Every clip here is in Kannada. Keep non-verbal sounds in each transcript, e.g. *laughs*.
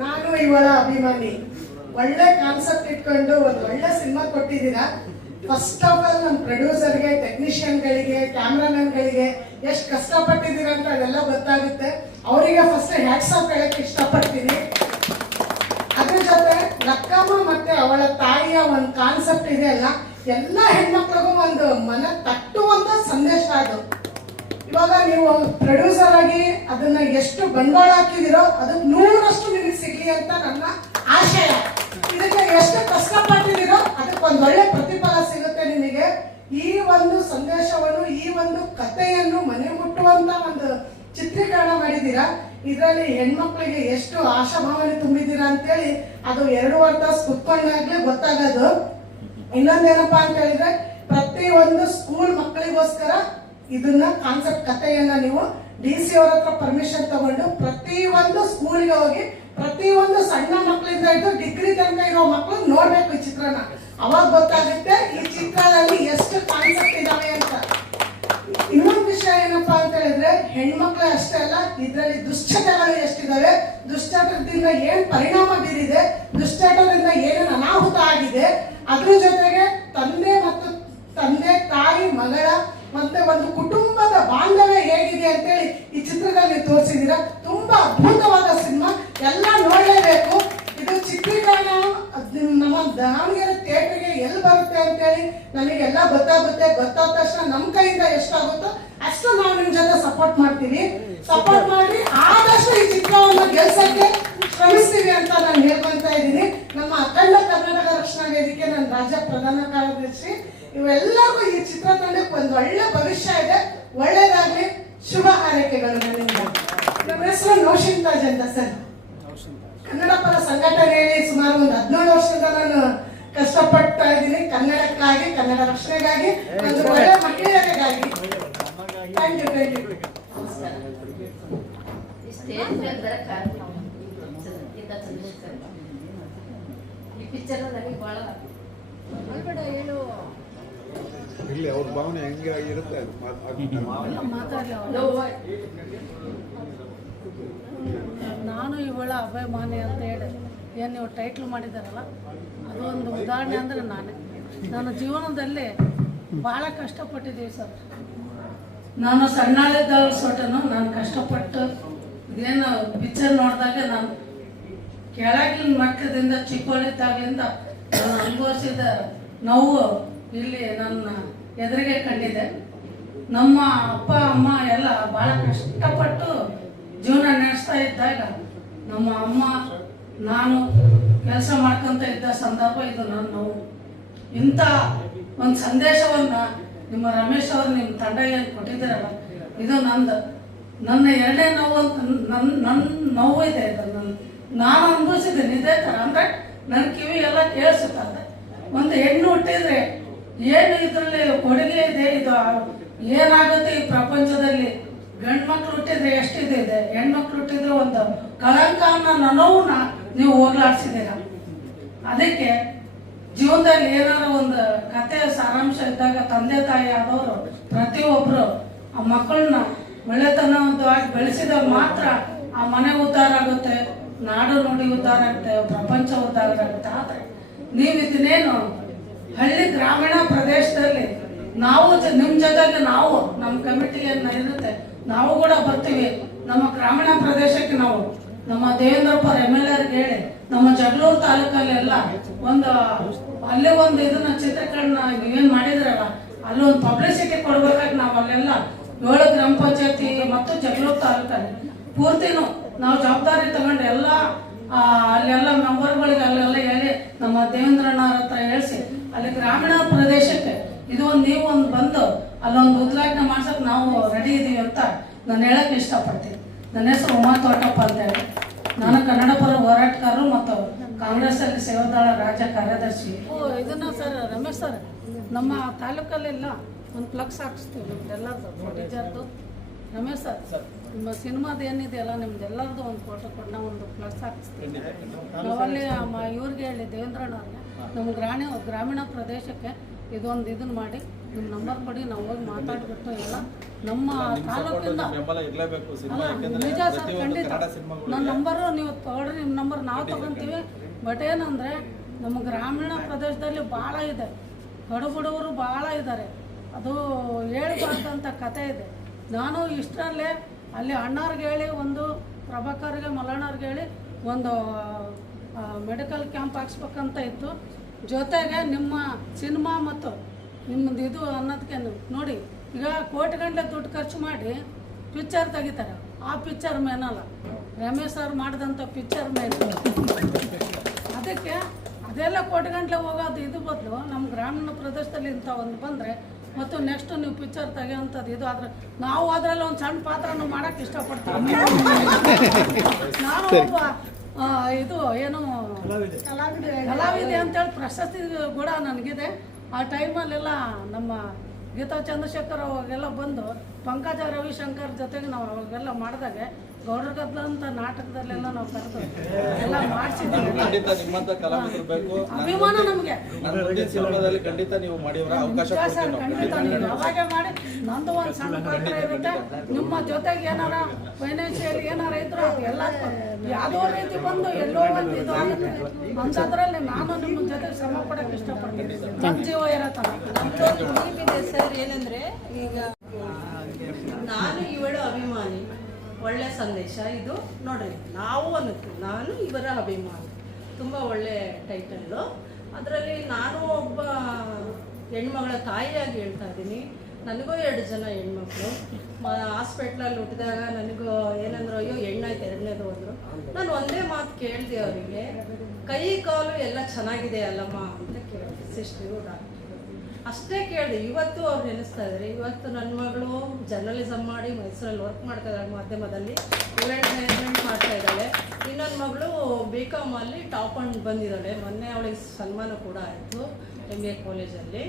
ನಾನು ಇವಳ ಅಭಿಮಾನಿ ಒಳ್ಳೆ ಕಾನ್ಸೆಪ್ಟ್ ಇಟ್ಕೊಂಡು ಒಂದು ಒಳ್ಳೆ ಸಿನಿಮಾ ಕೊಟ್ಟಿದ್ದೀರಾ? ಫಸ್ಟ್ ಆಫ್ ಆಲ್ ನಮ್ಮ ಪ್ರೊಡ್ಯೂಸರ್ಗೆ ಟೆಕ್ನಿಷಿಯನ್ಗಳಿಗೆ ಕ್ಯಾಮ್ರಾಮನ್ಗಳಿಗೆ ಎಷ್ಟು ಕಷ್ಟಪಟ್ಟಿದ್ದೀರಾ ಅಂತ ಅದೆಲ್ಲ ಗೊತ್ತಾಗುತ್ತೆ. ಅವರಿಗೆ ಫಸ್ಟ್ ಹ್ಯಾಟ್ಸ್ ಆಫ್ ಹೇಳಕ್ಕೆ ಇಷ್ಟಪಡ್ತೀನಿ. ಅದ್ರ ಜೊತೆ ಲಕ್ಕಮ್ಮ ಮತ್ತೆ ಅವಳ ತಾಯಿಯ ಒಂದು ಕಾನ್ಸೆಪ್ಟ್ ಇದೆ ಅಲ್ಲ? ಎಲ್ಲ ಹೆಣ್ಮಕ್ಳಿಗೂ ಒಂದು ಮನ ತಟ್ಟುವಂತ ಸಂದೇಶ ಅದು. ಇವಾಗ ನೀವು ಪ್ರೊಡ್ಯೂಸರ್ ಆಗಿ ಅದನ್ನ ಎಷ್ಟು ಬಂಡವಾಳ ಹಾಕಿದಿರೋ ಅದಕ್ಕೆ ನೂರಷ್ಟು ನಿಮಗೆ ಸಿಗ್ಲಿ ಅಂತ ನನ್ನ ಆಶಯ. ಇದಕ್ಕೆ ಎಷ್ಟು ಕಷ್ಟಪಟ್ಟಿದ್ದೀರೋ ಅದಕ್ಕೆ ಒಂದು ಒಳ್ಳೆ ಪ್ರತಿಫಲ ಸಿಗುತ್ತೆ ನಿಮಗೆ. ಈ ಒಂದು ಸಂದೇಶವನ್ನು, ಈ ಒಂದು ಕಥೆಯನ್ನು ಮನೆ ಮುಟ್ಟುವಂತ ಒಂದು ಚಿತ್ರೀಕರಣ ಮಾಡಿದ್ದೀರಾ? ಇದರಲ್ಲಿ ಹೆಣ್ಮಕ್ಳಿಗೆ ಎಷ್ಟು ಆಶಾಭಾವನೆ ತುಂಬಿದ್ದೀರಾ ಅಂತೇಳಿ ಅದು ಎರಡು ತಾಸು ಕುತ್ಕೊಂಡಾಗ್ಲೇ ಗೊತ್ತಾಗೋದು. ಇನ್ನೊಂದೇನಪ್ಪಾ ಅಂತ ಹೇಳಿದ್ರೆ ಪ್ರತಿ ಒಂದು ಸ್ಕೂಲ್ ಮಕ್ಕಳಿಗೋಸ್ಕರ ಇದನ್ನ ಕಾನ್ಸೆಪ್ಟ್ ಕಥೆಯನ್ನ ನೀವು ಡಿ ಸಿ ಅವ್ರ ಹತ್ರ ಪರ್ಮಿಷನ್ ತಗೊಂಡು ಪ್ರತಿ ಒಂದು ಸ್ಕೂಲ್ಗೆ ಹೋಗಿ ಪ್ರತಿ ಒಂದು ಸಣ್ಣ ಮಕ್ಕಳಿಂದ ಇದ್ದು ಡಿಗ್ರಿ ತನಕ ಇರೋ ಮಕ್ಕಳು ನೋಡ್ಬೇಕು ಈ ಚಿತ್ರನ. ಅವಾಗ ಗೊತ್ತಾಗುತ್ತೆ ಈ ಚಿತ್ರದಲ್ಲಿ ಎಷ್ಟು ಕಾನ್ಸೆಪ್ಟ್ ಇದಾವೆ ಅಂತ. ಇನ್ನೊಂದು ವಿಷಯ ಏನಪ್ಪಾ ಅಂತ ಹೇಳಿದ್ರೆ ಹೆಣ್ಮಕ್ಳು ಅಷ್ಟೇ ಅಲ್ಲ, ಇದರಲ್ಲಿ ದುಶ್ಚಟಗಳು ಎಷ್ಟಿದಾವೆ, ದುಶ್ಚಟದಿಂದ ಏನ್ ಪರಿಣಾಮ ಬೀರಿದೆ, ದುಶ್ಚಟದಿಂದ ಏನೇನು ಅನಾಹುತ ಆಗಿದೆ, ಅದ್ರ ಜೊತೆಗೆ ತಂದೆ ಮತ್ತು ತಂದೆ ತಾಯಿ ಮಗಳ ಮತ್ತೆ ಒಂದು ಕುಟುಂಬದ ಬಾಂಧವ್ಯ ಹೇಗಿದೆ ಅಂತೇಳಿ ಈ ಚಿತ್ರದಲ್ಲಿ ತೋರಿಸಿದೀರಾ ತುಂಬಾ ಅದ್ಭುತವಾದ ಸಿನಿಮಾ ಎಲ್ಲ ನೋಡಲೇಬೇಕು ಇದು ಚಿತ್ರೀಕರಣ ಅದ್ ನಮ್ಮ ದಾವಣಗೆರೆ ಥಿಯೇಟರ್ಗೆ ಎಲ್ಲಿ ಬರುತ್ತೆ ಅಂತೇಳಿ ನಮಗೆಲ್ಲ ಗೊತ್ತಾಗುತ್ತೆ ಗೊತ್ತಾದ ತಕ್ಷಣ ನಮ್ ಕೈಯಿಂದ ಎಷ್ಟಾಗುತ್ತೋ ಅಷ್ಟು ನಾವು ನಿಮ್ ಜೊತೆ ಸಪೋರ್ಟ್ ಮಾಡ್ತೀವಿ. ಸಪೋರ್ಟ್ ಮಾಡಿ ಆದಷ್ಟು ಈ ಚಿತ್ರವನ್ನು ಗೆಲ್ಸಕ್ಕೆ ಶ್ರಮಿಸ್ತೀವಿ ಅಂತ ನಾನು ಹೇಳ್ಕೊಂತ ಇದ್ದೀನಿ. ನಮ್ಮ ಅಖಂಡ ಕರ್ನಾಟಕ ರಕ್ಷಣಾ ವೇದಿಕೆ ನನ್ನ ರಾಜ್ಯ ಪ್ರಧಾನ ಕಾರ್ಯದರ್ಶಿ ಇವೆಲ್ಲರಿಗೂ ಈ ಚಿತ್ರತಂಡಕ್ಕೆ ಒಂದು ಒಳ್ಳೆ ಭವಿಷ್ಯ ಇದೆ. ಒಳ್ಳೇದಾಗ್ಲಿ ಶುಭ ಹಾರೈಕೆಗಳು ನನ್ನಿಂದ. ನಮ್ಮ ಹೆಸರು ನೌಶಿಂತಾಜ್ ಅಂತ ಸರ್. ಕನ್ನಡ ಪರ ಸಂಘಟನೆಯಲ್ಲಿ ಸುಮಾರು ಒಂದು ಹದಿನೇಳು ವರ್ಷದ ನಾನು ಕಷ್ಟಪಡ್ತಾ ಇದ್ದೀನಿ ಕನ್ನಡಕ್ಕಾಗಿ ಕನ್ನಡ ರಕ್ಷಣೆಗಾಗಿ ಒಂದು ಒಳ್ಳೆ ಮಹಿಳೆಯರಿಗಾಗಿ ಥ್ಯಾಂಕ್ ಯು ಥ್ಯಾಂಕ್ ಯು ಇಲ್ಲಿ ಅವ್ರ ಭಾವನೆ ಹೆಂಗೆ ಇರುತ್ತೆ ಅದು ಮಾತ್- ಅದು ನೋವು ನಾನು ಇವಳ ಅಭಿಮಾನಿ ಅಂತ ಹೇಳಿ ಏನು ನೀವು ಟೈಟ್ಲ್ ಮಾಡಿದಾರಲ್ಲ ಅದು ಒಂದು ಉದಾಹರಣೆ ಅಂದರೆ ನಾನೇ. ನನ್ನ ಜೀವನದಲ್ಲಿ ಭಾಳ ಕಷ್ಟಪಟ್ಟಿದ್ದೀವಿ ಸರ್. ನಾನು ಸಣ್ಣದ ಸೊಟ್ಟನು ನಾನು ಕಷ್ಟಪಟ್ಟು ಇದೇನು ಪಿಕ್ಚರ್ ನೋಡಿದಾಗ ನಾನು ಕೆಳಗಿನ ಮಟ್ಟದಿಂದ ಚಿಕ್ಕವಳಿದ್ದಾಗಲಿಂದ ನಾನು ಅನುಭವಿಸಿದ ನೋವು ಇಲ್ಲಿ ನನ್ನ ಎದುರಿಗೆ ಕಂಡಿದೆ. ನಮ್ಮ ಅಪ್ಪ, ಅಮ್ಮ ಎಲ್ಲ ಭಾಳ ಕಷ್ಟಪಟ್ಟು ಜೀವನ ನಡೆಸ್ತಾ ಇದ್ದಾಗ ನಮ್ಮ ಅಮ್ಮ, ನಾನು ಕೆಲಸ ಮಾಡ್ಕೊಂತ ಇದ್ದ ಸಂದರ್ಭ ಇದು ನನ್ನ ನೋವು. ಇಂಥ ಒಂದು ಸಂದೇಶವನ್ನ ನಿಮ್ಮ ರಮೇಶ್ ಅವರು ನಿಮ್ಮ ತಂಡ ಏನು ಕೊಟ್ಟಿದ್ದಾರಲ್ಲ, ಇದು ನಂದು. ನನ್ನ ಎರಡನೇ ನೋವು ಅಂತ ನನ್ನ ನನ್ನ ನೋವು ಇದೆ ಇದು. ನನ್ನ ನಾನು ಅನುಭವಿಸಿದ್ದೀನಿ ಇದೇ ಥರ ಅಂದರೆ ನನ್ನ ಕಿವಿ ಎಲ್ಲ ಕೇಳಿಸುತ್ತೆ ಒಂದು ಹೆಣ್ಣು ಹುಟ್ಟಿದ್ರೆ ಏನು ಇದರಲ್ಲಿ ಕೊಡುಗೆ ಇದೆ, ಇದು ಏನಾಗುತ್ತೆ ಈ ಪ್ರಪಂಚದಲ್ಲಿ? ಗಂಡು ಮಕ್ಳು ಹುಟ್ಟಿದ್ರೆ ಎಷ್ಟಿದೆ ಇದೆ? ಹೆಣ್ಮಕ್ಳು ಹುಟ್ಟಿದ್ರೆ ಒಂದು ಕಳಂಕ ಅನ್ನೋ ನನವನ್ನ ನೀವು ಹೋಗ್ಲಾಡ್ಸಿದ್ದೀರ? ಅದಕ್ಕೆ ಜೀವನದಲ್ಲಿ ಏನಾರ ಒಂದು ಕತೆ, ಸಾರಾಂಶ ಇದ್ದಾಗ ತಂದೆ, ತಾಯಿ ಆದವರು ಪ್ರತಿಯೊಬ್ಬರು ಆ ಮಕ್ಕಳನ್ನ ಒಳ್ಳೆತನವಂತವಾಗಿ ಬೆಳೆಸಿದಾಗ ಮಾತ್ರ ಆ ಮನೆ ಉದ್ಧಾರ ಆಗುತ್ತೆ, ನಾಡು ನುಡಿ ಉದ್ಧಾರ ಆಗುತ್ತೆ, ಪ್ರಪಂಚ ಉದ್ಧಾರ ಆಗುತ್ತೆ. ಆದರೆ ನೀವು ಇದನ್ನೇನು ಹಳ್ಳಿ ಗ್ರಾಮೀಣ ಪ್ರದೇಶದಲ್ಲಿ ನಾವು ನಿಮ್ಮ ನಿಮ್ ಜೊತೆಗೆ ನಾವು ನಮ್ಮ ಕಮಿಟಿಯನ್ನು ಇರುತ್ತೆ. ನಾವು ಕೂಡ ಬರ್ತೀವಿ. ನಮ್ಮ ಗ್ರಾಮೀಣ ಪ್ರದೇಶಕ್ಕೆ ನಾವು. ನಮ್ಮ ದೇವೇಂದ್ರಪ್ಪ ಎಂ ಎಲ್ ಹೇಳಿ, ನಮ್ಮ ಜಗಳೂರು ತಾಲೂಕಲ್ಲೆಲ್ಲ ಒಂದು, ಅಲ್ಲಿ ಒಂದು ಇದನ್ನ ಚಿತ್ರೀಕರಣ ಏನ್ ಮಾಡಿದ್ರಲ್ಲ, ಅಲ್ಲಿ ಒಂದು ಪಬ್ಲಿಸಿಟಿ ಕೊಡ್ಬೇಕಾಗಿ ನಾವು ಅಲ್ಲೆಲ್ಲ ಏಳು ಗ್ರಾಮ ಪಂಚಾಯತಿ ಮತ್ತು ಜಗಳೂರು ತಾಲೂಕಲ್ಲಿ ಪೂರ್ತಿನೂ ನಾವು ಜವಾಬ್ದಾರಿ ತಗೊಂಡು ಎಲ್ಲ ಅಲ್ಲೆಲ್ಲ ಮೆಂಬರ್ಗಳಿಗೆ ಅಲ್ಲೆಲ್ಲ ಹೇಳಿ ನಮ್ಮ ದೇವೇಂದ್ರಣ್ಣ ಹತ್ರ ಹೇಳಿಸಿ, ಅಲ್ಲಿ ಗ್ರಾಮೀಣ ಪ್ರದೇಶಕ್ಕೆ ಇದು ಒಂದು, ನೀವು ಒಂದು ಬಂದು ಅಲ್ಲೊಂದು ಉದ್ಘಾಟನೆ ಮಾಡ್ಸೋಕೆ ನಾವು ರೆಡಿ ಇದ್ದೀವಿ ಅಂತ ನಾನು ಹೇಳಕ್ ಇಷ್ಟಪಡ್ತೀನಿ. ನನ್ನ ಹೆಸರು ಉಮಾ ತೋಟಪ್ಪ ಅಂತ ಹೇಳಿ. ನಾನು ಕನ್ನಡ ಪರ ಹೋರಾಟಗಾರರು ಮತ್ತು ಕಾಂಗ್ರೆಸ್ ಅಲ್ಲಿ ಸೇವಾದಳ ರಾಜ್ಯ ಕಾರ್ಯದರ್ಶಿ. ಇದನ್ನ ಸರ್ ರಮೇಶ್ ಸರ್ ನಮ್ಮ ತಾಲೂಕಲ್ಲೆಲ್ಲ ಒಂದು ಫ್ಲಕ್ಸ್ ಹಾಕಿಸ್ತೀವಿ ನಮ್ದೆಲ್ಲರದು ಫೋಟೇಜರ್ದು ರಮೇಶ್ ಸರ್ ನಿಮ್ಮ ಸಿನಿಮಾದ ಏನಿದೆಯಲ್ಲ ನಿಮ್ದೆಲ್ಲರದು ಒಂದು ಫೋಟೋ ಕೊಟ್ಟು ನಾವು ಒಂದು ಫ್ಲಕ್ಸ್ ಹಾಕಿಸ್ತೀವಿ ನಾವಲ್ಲಿ ಮ- ಇವ್ರಿಗೆ ಹೇಳಿ ದೇವೇಂದ್ರಣ್ಣವ್ರಿಗೆ ನಮ್ಮ ಗ್ರಾಮೀಣ ಗ್ರಾಮೀಣ ಪ್ರದೇಶಕ್ಕೆ ಇದೊಂದು ಇದನ್ನು ಮಾಡಿ ನಿಮ್ಮ ನಂಬರ್ ಕೊಡಿ ನಾವು ಹೋಗಿ ಮಾತಾಡ್ಬಿಟ್ಟು ಎಲ್ಲ ನಮ್ಮ ತಾಲೂಕಿಂದ ನಿಜ ಸರ್ ಖಂಡಿತ. ನನ್ನ ನಂಬರು ನೀವು ತಗೊಳ್ರಿ ನಿಮ್ಮ ನಂಬರ್ ನಾವು ತಗೊಂತೀವಿ. ಬಟ್ ಏನಂದರೆ ನಮ್ಮ ಗ್ರಾಮೀಣ ಪ್ರದೇಶದಲ್ಲಿ ಭಾಳ ಇದೆ. ಕಡುಬಡವರು ಭಾಳ ಇದ್ದಾರೆ. ಅದು ಹೇಳ್ಬಾರ್ದಂಥ ಕತೆ ಇದೆ. ನಾನು ಇಷ್ಟರಲ್ಲೇ ಅಲ್ಲಿ ಅಣ್ಣವ್ರಿಗೆ ಹೇಳಿ ಒಂದು ಪ್ರಭಾಕರ್ಗೆ ಮಲ್ಲಣ್ಣವ್ರಿಗೆ ಹೇಳಿ ಒಂದು ಮೆಡಿಕಲ್ ಕ್ಯಾಂಪ್ ಹಾಕ್ಸ್ಬೇಕಂತ ಇತ್ತು. ಜೊತೆಗೆ ನಿಮ್ಮ ಸಿನಿಮಾ ಮತ್ತು ನಿಮ್ಮದು ಇದು ಅನ್ನೋದಕ್ಕೆ ನೋಡಿ ಈಗ ಕೋಟಿ ಗಂಟೆ ದುಡ್ಡು ಖರ್ಚು ಮಾಡಿ ಪಿಕ್ಚರ್ ತೆಗಿತಾರೆ. ಆ ಪಿಕ್ಚರ್ ಮೇನಲ್ಲ. ರಮೇಶ್ ಸರ್ ಮಾಡಿದಂಥ ಪಿಕ್ಚರ್ ಮೇನ್ ಅದಕ್ಕೆ ಅದೆಲ್ಲ ಕೋಟಿ ಗಂಟಲೆ ಹೋಗೋದು ಇದು ಬದಲು ನಮ್ಮ ಗ್ರಾಮೀಣ ಪ್ರದೇಶದಲ್ಲಿ ಇಂಥ ಒಂದು ಬಂದರೆ ಮತ್ತು ನೆಕ್ಸ್ಟ್ ನೀವು ಪಿಕ್ಚರ್ ತೆಗೆಯೋಂಥದ್ದು ಇದು ಆದರೆ ನಾವು ಅದರಲ್ಲಿ ಒಂದು ಸಣ್ಣ ಪಾತ್ರನೂ ಮಾಡೋಕ್ಕೆ ಇಷ್ಟಪಡ್ತೀವಿ. ನಾನು ಒಬ್ಬ ಆ, ಇದು ಏನು ಕಲಾವಿದೆ. ಅಂತೇಳಿ ಪ್ರಶಸ್ತಿ ಕೂಡ ನನಗಿದೆ. ಆ ಟೈಮಲ್ಲೆಲ್ಲ ನಮ್ಮ ಗೀತಾ ಚಂದ್ರಶೇಖರ್ ಅವಾಗೆಲ್ಲ ಬಂದು ಪಂಕಜ ರವಿಶಂಕರ್ ಜೊತೆಗೆ ನಾವು ಅವಾಗೆಲ್ಲ ಮಾಡಿದಾಗ ಗೌಡ್ರ ಗದ್ದಲ ಅಂತ ನಾಟಕದಲ್ಲೆಲ್ಲ ನಾವು ಕರೆದು ಎಲ್ಲ ಮಾಡಿಸಿದ್ದೀವಿ. ಖಂಡಿತ ನಿಮ್ಮಂತ ಕಲಾವಿದರು ಬೇಕು. ಅಭಿಮಾನ ನಮಗೆ. ನನ್ನ ಮುಂದಿನ ಸಿನಿಮಾದಲ್ಲಿ ಖಂಡಿತ ನೀವು ಮಾಡಿದ್ರ ಅವಕಾಶ ನಾವು ಖಂಡಿತ ನೀವು ಅವಾಗೆ ಮಾಡಿ ನಂದು ಒಂದು ಸಣ್ಣ ಪಾತ್ರ ಇರುತ್ತೆ. ನಿಮ್ಮ ಜೊತೆಗೆ ಏನಾರ ಫೈನಾನ್ಷಿಯಲ್ ಏನಾರ ಇದ್ರು ಅದು ಎಲ್ಲ ಯಾವುದೋ ರೀತಿ ಬಂದು ಎಲ್ಲೋ ಒಂದು ಇದು ಆಗುತ್ತೆ. ಅಂಥದ್ರಲ್ಲಿ ನಾನು ನಿಮ್ಮ ಜೊತೆ ಶ್ರಮ ಪಡಕ್ ಇಷ್ಟಪಡ್ತೀನಿ. ನನ್ನ ಜೀವ ಇರತ್ತಲ್ಲ. ನಮ್ದೊಂದು ಇದೆ ಸರ್ ಏನಂದ್ರೆ ಈಗ ನಾನು ಇವಳು ಅಭಿಮಾನಿ ಒಳ್ಳೆ ಸಂದೇಶ ಇದು ನೋಡ್ರಿ. ನಾವು ಅನ್ನೋದು ನಾನು ಇವರ ಅಭಿಮಾನಿ. ತುಂಬ ಒಳ್ಳೆ ಟೈಟಲ್ಲು ಅದರಲ್ಲಿ ನಾನು ಒಬ್ಬ ಹೆಣ್ಮಗಳ ತಾಯಿಯಾಗಿ ಹೇಳ್ತಾ ಇದ್ದೀನಿ. ನನಗೂ ಎರಡು ಜನ ಹೆಣ್ಮಕ್ಳು. ಹಾಸ್ಪಿಟ್ಲಲ್ಲಿ ಹುಟ್ಟಿದಾಗ ನನಗೂ ಏನಂದ್ರು, ಅಯ್ಯೋ, ಹೆಣ್ಣಾಯ್ತು, ಎರಡನೇದು ಅಂದರು ನಾನು ಒಂದೇ ಮಾತು ಕೇಳಿದೆ ಅವರಿಗೆ, ಕೈ, ಕಾಲು ಎಲ್ಲ ಚೆನ್ನಾಗಿದೆ ಅಲ್ಲಮ್ಮ? ಅಂತ ಕೇಳಿದೆ. ಸಿಸ್ಟ್ರಿಗೂ ಡಾಕ್ಟ್ರು ಅಷ್ಟೇ ಕೇಳಿದೆ, ಇವತ್ತು ಅವ್ರು ನೆನೆಸ್ತಾ ಇದ್ದಾರೆ. ಇವತ್ತು ನನ್ನ ಮಗಳು ಜರ್ನಲಿಸಮ್ ಮಾಡಿ ಮೈಸೂರಲ್ಲಿ ವರ್ಕ್ ಮಾಡ್ತಾ ಇದ್ದಾಳೆ ಮಾಧ್ಯಮದಲ್ಲಿ. ಇವೆಂಟ್ ಮ್ಯಾನೇಜ್ಮೆಂಟ್ ಮಾಡ್ತಾ ಇದ್ದಾಳೆ. ಇನ್ನೊಂದು ಮಗಳು ಬಿ ಕಾಮಲ್ಲಿ ಟಾಪ್ ಅಂಡ್ ಬಂದಿದ್ದಾಳೆ. ಮೊನ್ನೆ ಅವಳಿಗೆ ಸನ್ಮಾನ ಕೂಡ ಆಯಿತು ಎಂ ಎ ಕಾಲೇಜಲ್ಲಿ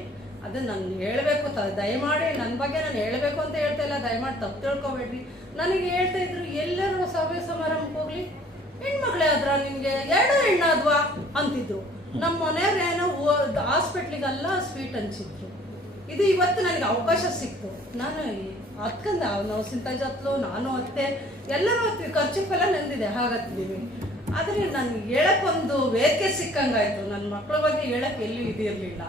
ಅದು ನಾನು ಹೇಳಬೇಕು ತ, ದಯಮಾಡಿ ನನ್ನ ಬಗ್ಗೆ ನಾನು ಹೇಳಬೇಕು ಅಂತ ಹೇಳ್ತಾ ಇಲ್ಲ. ದಯಮಾಡಿ ತಪ್ಪು ತಿಳ್ಕೊಬೇಡ್ರಿ. ನನಗೆ ಹೇಳ್ತಾ ಇದ್ರು, ಎಲ್ಲರೂ ಸಭೆ ಸಮಾರಂಭಕ್ಕೆ ಹೋಗ್ಲಿ. ಹೆಣ್ಮಕ್ಳೇ ಆದ್ರ ನಿಮಗೆ? ಎರಡು ಹೆಣ್ಣಾದ್ವಾ? ಅಂತಿದ್ರು. ನಮ್ಮ ಮನೆಯವ್ರು ಏನೋ ಹಾಸ್ಪಿಟ್ಲಿಗೆಲ್ಲ ಸ್ವೀಟ್ ಹಂಚಿದ್ರು ಇದು ಇವತ್ತು ನನಗೆ ಅವಕಾಶ ಸಿಕ್ತು. ನಾನು ಅತ್ಕಂದ, ನಾವು ಸಿಂತ ಜತ್ಲು ನಾನು ಅತ್ತೆ, ಎಲ್ಲರೂ ಖರ್ಚು ಖರ್ಚಿಗೆಲ್ಲ ನಂದಿದೆ ಹಾಗತ್ತೀವಿ. ಆದರೆ ನನಗೆ ಹೇಳಕ್ಕೊಂದು ವೇದಿಕೆ ಸಿಕ್ಕಂಗಾಯ್ತು. ನನ್ನ ಮಕ್ಕಳ ಬಗ್ಗೆ ಹೇಳಕ್ಕೆ ಎಲ್ಲೂ ಇದಿರಲಿಲ್ಲ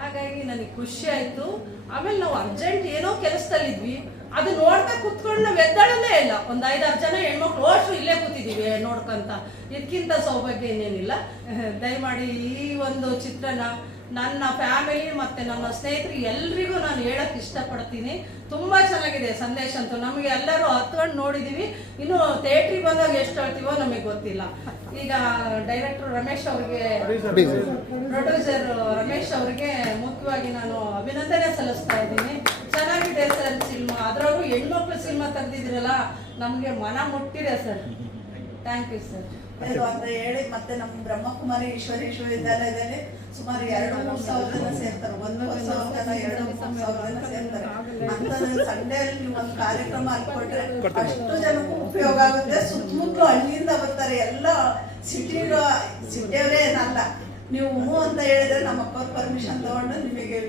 ಹಾಗಾಗಿ ನನಗೆ ಖುಷಿ ಆಯಿತು. ಆಮೇಲೆ ನಾವು ಅರ್ಜೆಂಟ್ ಏನೋ ಕೆಲಸದಲ್ಲಿದ್ವಿ. ಅದು ನೋಡ್ತಾ ಕುತ್ಕೊಂಡು ನಾವು ಎದ್ದಾಳಲ್ಲೇ ಇಲ್ಲ. ಒಂದ್ ಐದಾರು ಜನ ಹೆಣ್ಮಕ್ಳು ಓಷ್ಟು ಇಲ್ಲೇ ಕೂತಿದೀವಿ ನೋಡ್ಕಂತ. ಇದಕ್ಕಿಂತ ಸೌಭಾಗ್ಯ ಇನ್ನೇನಿಲ್ಲ. *laughs* ದಯಮಾಡಿ ಈ ಒಂದು ಚಿತ್ರನ ನನ್ನ ಫ್ಯಾಮಿಲಿ ಮತ್ತೆ ನನ್ನ ಸ್ನೇಹಿತರಿಗೆ ಎಲ್ರಿಗೂ ನಾನು ಹೇಳಕ್ ಇಷ್ಟಪಡ್ತೀನಿ. ತುಂಬಾ ಚೆನ್ನಾಗಿದೆ ಸಂದೇಶ ಅಂತೂ. ನಮಗೆ ಎಲ್ಲರೂ ಹತ್ಕೊಂಡು ನೋಡಿದೀವಿ. ಇನ್ನು ಥಿಯೇಟ್ರಿಗೆ ಬಂದಾಗ ಎಷ್ಟು ಹೇಳ್ತೀವೋ ನಮಗೆ ಗೊತ್ತಿಲ್ಲ. ಈಗ ಡೈರೆಕ್ಟರ್ ರಮೇಶ್ ಅವ್ರಿಗೆ ಪ್ರೊಡ್ಯೂಸರ್ ರಮೇಶ್ ಅವ್ರಿಗೆ ಮುಖ್ಯವಾಗಿ ನಾನು ಅಭಿನಂದನೆ ಸಲ್ಲಿಸ್ತಾ ಇದ್ದೀನಿ. ಚೆನ್ನಾಗಿದೆ ಸರ್ ಸಿನಿಮಾ. ಅದರಲ್ಲೂ ಹೆಣ್ಮಕ್ಳು ಸಿನಿಮಾ ತೆಗ್ದಿದ್ರಲ್ಲ ನಮಗೆ ಮನ ಮುಟ್ಟಿದೆ ಸರ್. ಥ್ಯಾಂಕ್ ಯು ಸರ್ ಅಂದ್ರೆ ಹೇಳಿ ಮತ್ತೆ ನಮ್ಮ ಬ್ರಹ್ಮಕುಮಾರಿ ಈಶ್ವರಿ ವಿಶ್ವವಿದ್ಯಾಲಯದಲ್ಲಿ ಸುಮಾರು ಎರಡು ಮೂರು ಸಾವಿರ ಜನ ಸೇರ್ತಾರೆ. ಒಂದು ಸಾವಿರ ಎರಡು ಮೂರು ಸಾವಿರ ಜನ ಸೇರ್ತಾರೆ. ಅಂತ ಸಂಡೇ ಅಲ್ಲಿ ನೀವು ಒಂದು ಕಾರ್ಯಕ್ರಮ ಹಾಕೊಟ್ರೆ ಅಷ್ಟು ಜನಕ್ಕೂ ಉಪಯೋಗ ಆಗುತ್ತೆ. ಸುತ್ತಮುತ್ತಲು ಹಳ್ಳಿಯಿಂದ ಬರ್ತಾರೆ ಎಲ್ಲ ಸಿಟಿ ಸಿಟಿಯವರೇ ಏನಲ್ಲ. ನೀವು ಹ್ಞೂ ಅಂತ ಹೇಳಿದ್ರೆ ನಮ್ಮ ಅಪ್ಪ ಪರ್ಮಿಷನ್ ತಗೊಂಡು ನಿಮಗೆ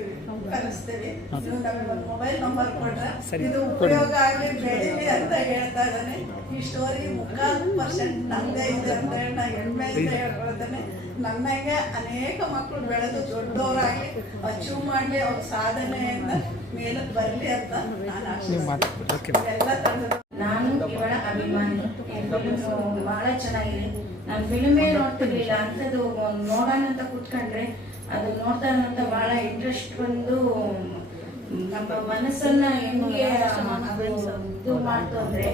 ಕಲಿಸ್ತೇವೆ. ನೀವು ನಮಗೆ ಒಂದು ಮೊಬೈಲ್ ನಂಬರ್ ಕೊಟ್ರೆ ಇದು ಉಪಯೋಗ ಆಗಲಿ ಬೆಳೀಲಿ ಅಂತ ಹೇಳ್ತಾ ಇದ್ದಾನೆ. ಈ ಸ್ಟೋರಿ ಮುಕ್ಕಾಲು ಪರ್ಸೆಂಟ್ ನಮ್ಮದೇ ಇದೆ ಅಂತ ಹೇಳಿ ನಾ ಹೆಮ್ಮೆ ಅಂತ ಹೇಳ್ಕೊಳ್ತೇನೆ. ನನ್ನಂಗೆ ಅನೇಕ ಮಕ್ಕಳು ಬೆಳೆದು ದೊಡ್ಡವರಾಗಿ ಅಚೀವ್ ಮಾಡಲಿ ಅವ್ರ ಸಾಧನೆಯಿಂದ ಮೇಲಕ್ಕೆ ಬರಲಿ ಅಂತ ನಾನು ಆಶಿಸ್ತೀನಿ. ಎಲ್ಲ ತಂಡದ ಇವಳ ಅಭಿಮಾನಿ. ಬಹಳ ಚೆನ್ನಾಗಿದೆ. ನಾನು ಫಿಲ್ಮೇ ನೋಡ್ತಿರ್ಲಿಲ್ಲ ಅಂಥದ್ದು ನೋಡೋಣ ಅಂತ ಕೂತ್ಕೊಂಡ್ರೆ ಅದು ನೋಡ್ತಾ ನೋಡ್ತಾ ಬಹಳ ಇಂಟ್ರೆಸ್ಟ್ ಬಂದು, ನಮ್ಮ ಮನಸ್ಸನ್ನ ಹೆಂಗೆ ಇದು ಮಾಡ್ತು ಅಂದ್ರೆ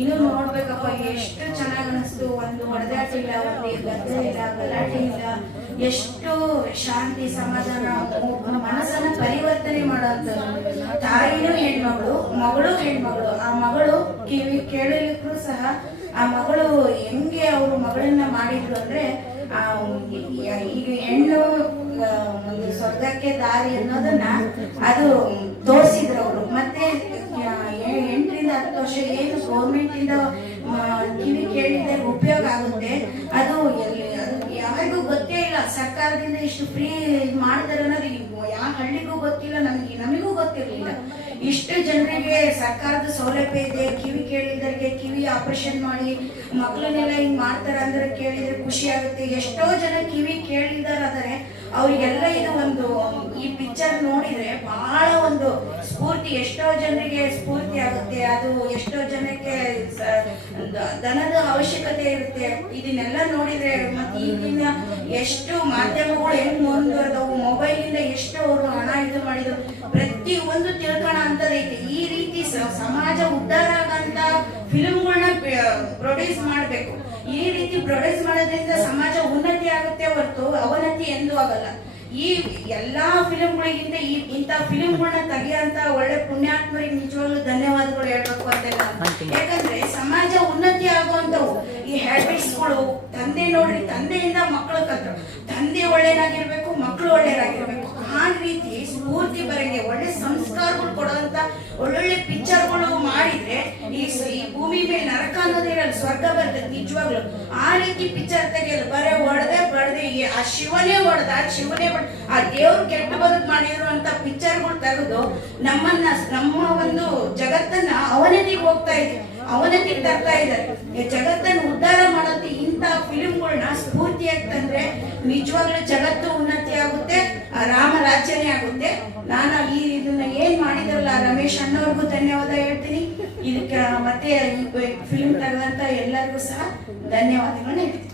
ಇನ್ನು ನೋಡ್ಬೇಕಪ್ಪ, ಎಷ್ಟು ಚೆನ್ನಾಗಿ ಅನಿಸ್ತು. ಒಂದು ಹೊಡೆದಾಟ ಇಲ್ಲ, ಒಂದು ಗದ್ದೆ ಇಲ್ಲ, ಗಲಾಟೆ ಇಲ್ಲ. ಎಷ್ಟು ಶಾಂತಿ, ಸಮಾಧಾನ ಮನಸ್ಸನ್ನ ಪರಿವರ್ತನೆ ತಾಯಿನೂ ಹೆಣ್ಮಗಳು, ಮಗಳು ಹೆಣ್ಮಗಳು. ಆ ಮಗಳು ಕಿವಿ ಕೇಳಲಿಕ್ಕೂ ಸಹ ಆ ಮಗಳು ಹೆಂಗೆ ಅವರು ಮಗಳನ್ನ ಮಾಡಿದ್ರು ಅಂದ್ರೆ, ಆ ಈಗ ಹೆಣ್ಣು ಒಂದು ಸ್ವರ್ಗಕ್ಕೆ ದಾರಿ ಅನ್ನೋದನ್ನ ಅದು ತೋರಿಸಿದ್ರು ಅವರು. ಮತ್ತೆ ಎಂಟರಿಂದ ಹತ್ತು ವರ್ಷ ಏನು ಗೌರ್ಮೆಂಟ್ ಇಂದ ಕಿವಿ ಕೇಳಿದ್ರೆ ಉಪಯೋಗ ಆಗುತ್ತೆ. ಅದು ಅದು ಯಾರಿಗೂ ಗೊತ್ತೇ ಇಲ್ಲ. ಸರ್ಕಾರದಿಂದ ಇಷ್ಟು ಫ್ರೀ ಮಾಡಿದಾರೆ ಅನ್ನೋದು ಯಾರು ಹಳ್ಳಿಗೂ ಗೊತ್ತಿಲ್ಲ, ನಮಗೆ ನಮಗೂ ಗೊತ್ತಿರಲಿಲ್ಲ. ಇಷ್ಟು ಜನರಿಗೆ ಸರ್ಕಾರದ ಸೌಲಭ್ಯ ಇದೆ, ಕಿವಿ ಕೇಳಿದರಿಗೆ ಕಿವಿ ಆಪರೇಷನ್ ಮಾಡಿ ಮಕ್ಕಳನ್ನೆಲ್ಲ ಹಿಂಗ್ ಮಾಡ್ತಾರೆ ಅಂದ್ರೆ ಕೇಳಿದ್ರೆ ಖುಷಿ ಆಗುತ್ತೆ. ಎಷ್ಟೋ ಜನ ಕಿವಿ ಕೇಳಿದಾರಾದರೆ ಅವ್ರಿಗೆಲ್ಲ ಇದು ಒಂದು, ಈ ಪಿಕ್ಚರ್ ನೋಡಿದ್ರೆ ಬಹಳ ಒಂದು ಸ್ಫೂರ್ತಿ, ಎಷ್ಟೋ ಜನರಿಗೆ ಸ್ಫೂರ್ತಿ ಆಗುತ್ತೆ. ಅದು ಎಷ್ಟೋ ಜನಕ್ಕೆ ದನದ ಅವಶ್ಯಕತೆ ಇರುತ್ತೆ. ಇದನ್ನೆಲ್ಲ ನೋಡಿದ್ರೆ ಮತ್ತೆ ಈಗಿನ ಎಷ್ಟು ಮಾಧ್ಯಮಗಳು ಹೆಂಗ್ ಮುಂದುವರೆದವು ಮೊಬೈಲ್ ಇಂದ ಎಷ್ಟು ಅವರು ಹಣ ಇದು ಮಾಡಿದ್ರು, ಪ್ರತಿ ಒಂದು ತಿಳ್ಕೋಣ ಅಂತದೈತೆ ಈ ರೀತಿ ಸಮಾಜ ಉದ್ದಾರ ಆಗಂತ ಫಿಲ್ಮ್ಗಳನ್ನ ಪ್ರೊಡ್ಯೂಸ್ ಮಾಡಬೇಕು. ಈ ರೀತಿ ಪ್ರೊಡ್ಯೂಸ್ ಮಾಡೋದ್ರಿಂದ ಸಮಾಜ ಉನ್ನತಿ ಆಗುತ್ತೆ ಹೊರತು ಅವನತಿ ಎಂದೂ ಆಗಲ್ಲ. ಈ ಎಲ್ಲಾ ಫಿಲ್ಮ್ಗಳಿಗಿಂತ ಈ ಇಂಥ ಫಿಲ್ಮ್ಗಳನ್ನ ತೆಗೆಯಂತ ಒಳ್ಳೆ ಪುಣ್ಯಾತ್ಮರಿಗೆ ನಿಜವಾಗ್ಲೂ ಧನ್ಯವಾದಗಳು ಹೇಳ್ಬೇಕು ಅಂತ. ಯಾಕಂದ್ರೆ ಸಮಾಜ ಉನ್ನತಿ ಆಗುವಂತವು ಈ ಹ್ಯಾಬಿಟ್ಸ್ಗಳು ತಂದೆ ನೋಡ್ರಿ ತಂದೆಯಿಂದ ಮಕ್ಕಳು ಕಲ್ತರು. ತಂದೆ ಒಳ್ಳೇನಾಗಿರ್ಬೇಕು ಮಕ್ಕಳು ಒಳ್ಳೇದಾಗಿರ್ಬೇಕು ಆ ರೀತಿ ಸ್ಫೂರ್ತಿ ಬರಂಗೆ ಒಳ್ಳೆ ಸಂಸ್ಕಾರಗಳು ಕೊಡುವಂತ ಒಳ್ಳೊಳ್ಳೆ ಪಿಕ್ಚರ್ಗಳು ಮಾಡಿದ್ರೆ ಈ ಸ- ಈ ಭೂಮಿ ಮೇಲೆ ನರಕ ಅನ್ನೋದಿರಲ್ಲ ಸ್ವರ್ಗ ಬರ್ತದೆ ನಿಜವಾಗ್ಲು. ಆ ರೀತಿ ಪಿಕ್ಚರ್ ತೆಗೆಯಲ್ಲ ಬರೇ ಹೊಡೆದೆ ಬಡದೆ ಆ ಶಿವನೇ ಹೊಡೆದ, ಆ ಶಿವನೇ ಬಡ ಆ ದೇವ್ರು ಕೆಟ್ಟ ಬದುಕ್ ಮಾಡಿದ್ರು ಅಂತ ಪಿಕ್ಚರ್ಗಳು ತೆಗೆದು ನಮ್ಮನ್ನ, ನಮ್ಮ ಒಂದು ಜಗತ್ತನ್ನ ಅವನತಿಗೆ ಹೋಗ್ತಾ ಇದೆ. ಅವನತಿಗೆ ತರ್ತಾ ಇದ್ದಾರೆ. ಈ ಜಗತ್ತನ್ನು ಉದ್ಧಾರ ಮಾಡೋದು ಇಂಥ ಫಿಲ್ಮ್ಗಳನ್ನ ಸ್ಫೂರ್ತಿಯಾಗಿ ತಂದ್ರೆ ನಿಜವಾಗ್ಲೂ ಜಗತ್ತು ಉನ್ನತಿ ಆಗುತ್ತೆ ರಾಮ ರಾಜ್ಯನೇ ಆಗುತ್ತೆ. ನಾನು ಈ ಇದನ್ನ ಏನ್ ಮಾಡಿದ್ರಲ್ಲ, ರಮೇಶ್ ಅಣ್ಣವ್ರಿಗೂ ಧನ್ಯವಾದ ಹೇಳ್ತೀನಿ. ಇದಕ್ಕೆ ಮತ್ತೆ ಫಿಲ್ಮ್ ತೆಗೆದಂತ ಎಲ್ಲರಿಗೂ ಸಹ ಧನ್ಯವಾದಗಳನ್ನ ಹೇಳ್ತೀನಿ.